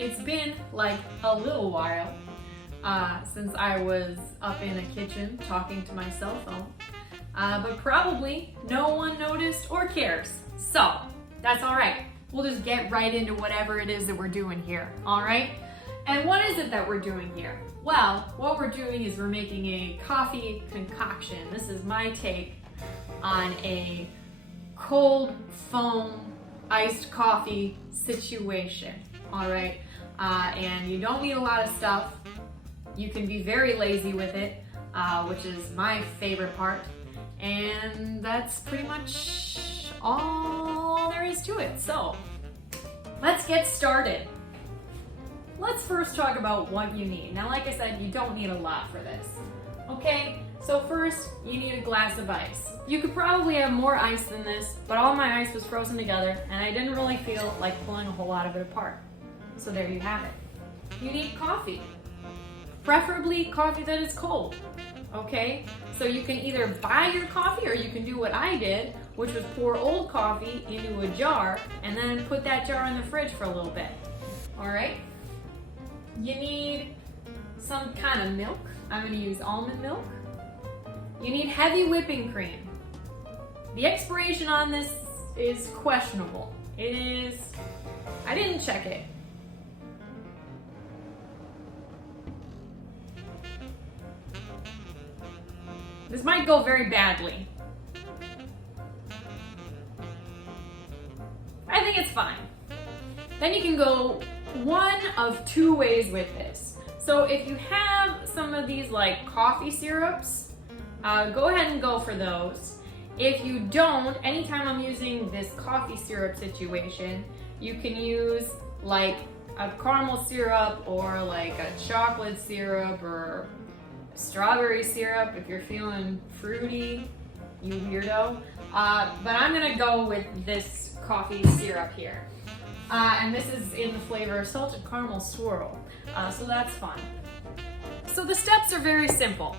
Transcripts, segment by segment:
it's been like a little while since I was up in a kitchen talking to my cell phone, but probably no one noticed or cares. So that's all right. We'll just get right into whatever it is that we're doing here, all right? And what is it that we're doing here? Well, what we're doing is we're making a coffee concoction. This is my take on a cold foam iced coffee situation, all right? And you don't need a lot of stuff. You can be very lazy with it, which is my favorite part. And that's pretty much all there is to it. So let's get started. Let's first talk about what you need. Now, like I said, you don't need a lot for this, okay? So first, you need a glass of ice. You could probably have more ice than this, but all my ice was frozen together and I didn't really feel like pulling a whole lot of it apart. So there you have it. You need coffee, preferably coffee that is cold, okay? So you can either buy your coffee or you can do what I did, which was pour old coffee into a jar and then put that jar in the fridge for a little bit, all right? You need some kind of milk. I'm going to use almond milk. You need heavy whipping cream. The expiration on this is questionable. It is, I didn't check it. This might go very badly. I think it's fine. Then you can go one of two ways with this. So if you have some of these like coffee syrups, go ahead and go for those. If you don't, anytime I'm using this coffee syrup situation, you can use like a caramel syrup or like a chocolate syrup or strawberry syrup if you're feeling fruity, you weirdo. But I'm gonna go with this coffee syrup here. And this is in the flavor salted caramel swirl, so that's fun. So the steps are very simple.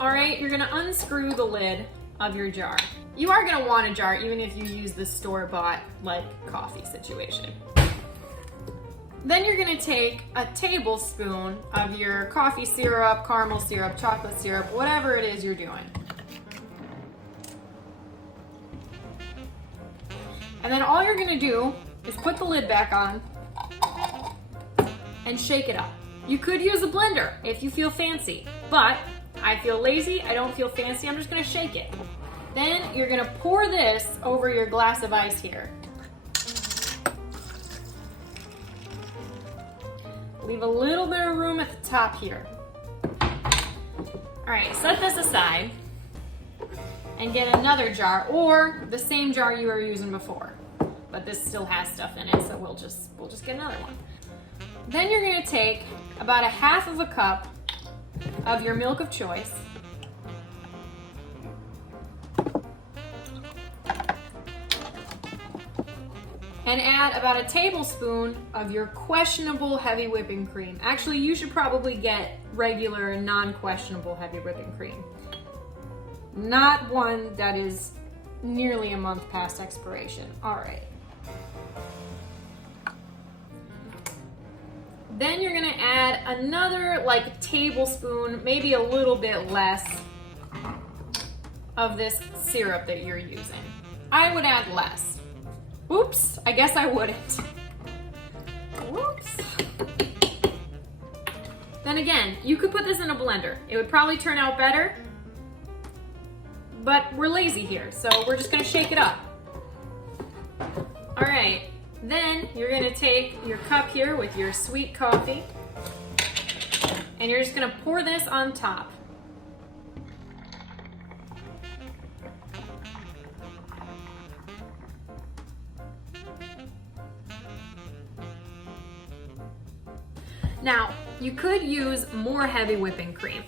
All right, you're gonna unscrew the lid of your jar. You are gonna want a jar even if you use the store-bought like coffee situation. Then you're gonna take a tablespoon of your coffee syrup, caramel syrup, chocolate syrup, whatever it is you're doing. And then all you're gonna do is put the lid back on and shake it up. You could use a blender if you feel fancy, but I feel lazy, I don't feel fancy, I'm just gonna shake it. Then you're gonna pour this over your glass of ice here. Leave a little bit of room at the top here. All right, set this aside and get another jar or the same jar you were using before. But this still has stuff in it, so we'll just get another one. Then you're gonna take about a half of a cup of your milk of choice. And add about a tablespoon of your questionable heavy whipping cream. Actually, you should probably get regular and non-questionable heavy whipping cream. Not one that is nearly a month past expiration. All right. Then you're gonna add another like tablespoon, maybe a little bit less, of this syrup that you're using. I would add less. Oops, I guess I wouldn't. Whoops. Then again, you could put this in a blender. It would probably turn out better, but we're lazy here, so we're just gonna shake it up. All right, then you're gonna take your cup here with your sweet coffee, and you're just gonna pour this on top. Now, you could use more heavy whipping cream.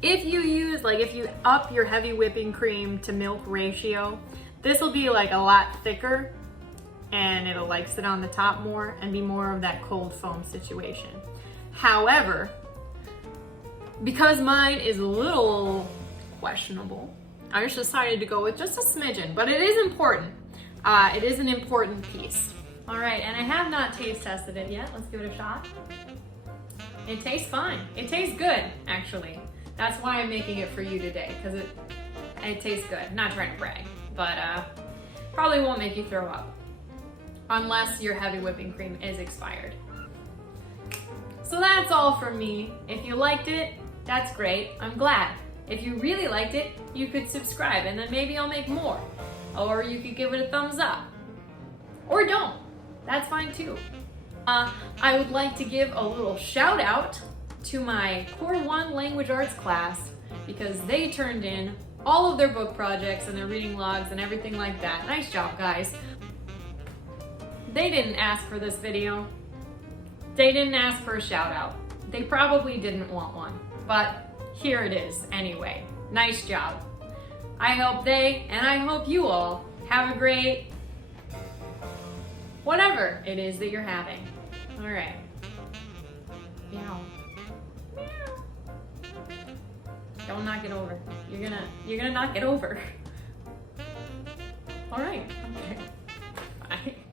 If you up your heavy whipping cream to milk ratio, this will be like a lot thicker and it'll like sit on the top more and be more of that cold foam situation. However, because mine is a little questionable, I just decided to go with just a smidgen, but it is important. It is an important piece. All right, and I have not taste tested it yet. Let's give it a shot. It tastes fine. It tastes good, actually. That's why I'm making it for you today, because it tastes good. Not trying to brag, but probably won't make you throw up. Unless your heavy whipping cream is expired. So that's all from me. If you liked it, that's great. I'm glad. If you really liked it, you could subscribe and then maybe I'll make more. Or you could give it a thumbs up. Or don't. That's fine too. I would like to give a little shout out to my Core 1 Language Arts class because they turned in all of their book projects and their reading logs and everything like that. Nice job, guys. They didn't ask for this video. They didn't ask for a shout out. They probably didn't want one, but here it is anyway. Nice job. I hope they, and I hope you all, have a great whatever it is that you're having. All right. Meow. Meow. Don't knock it over. You're gonna knock it over. All right. Okay. Bye.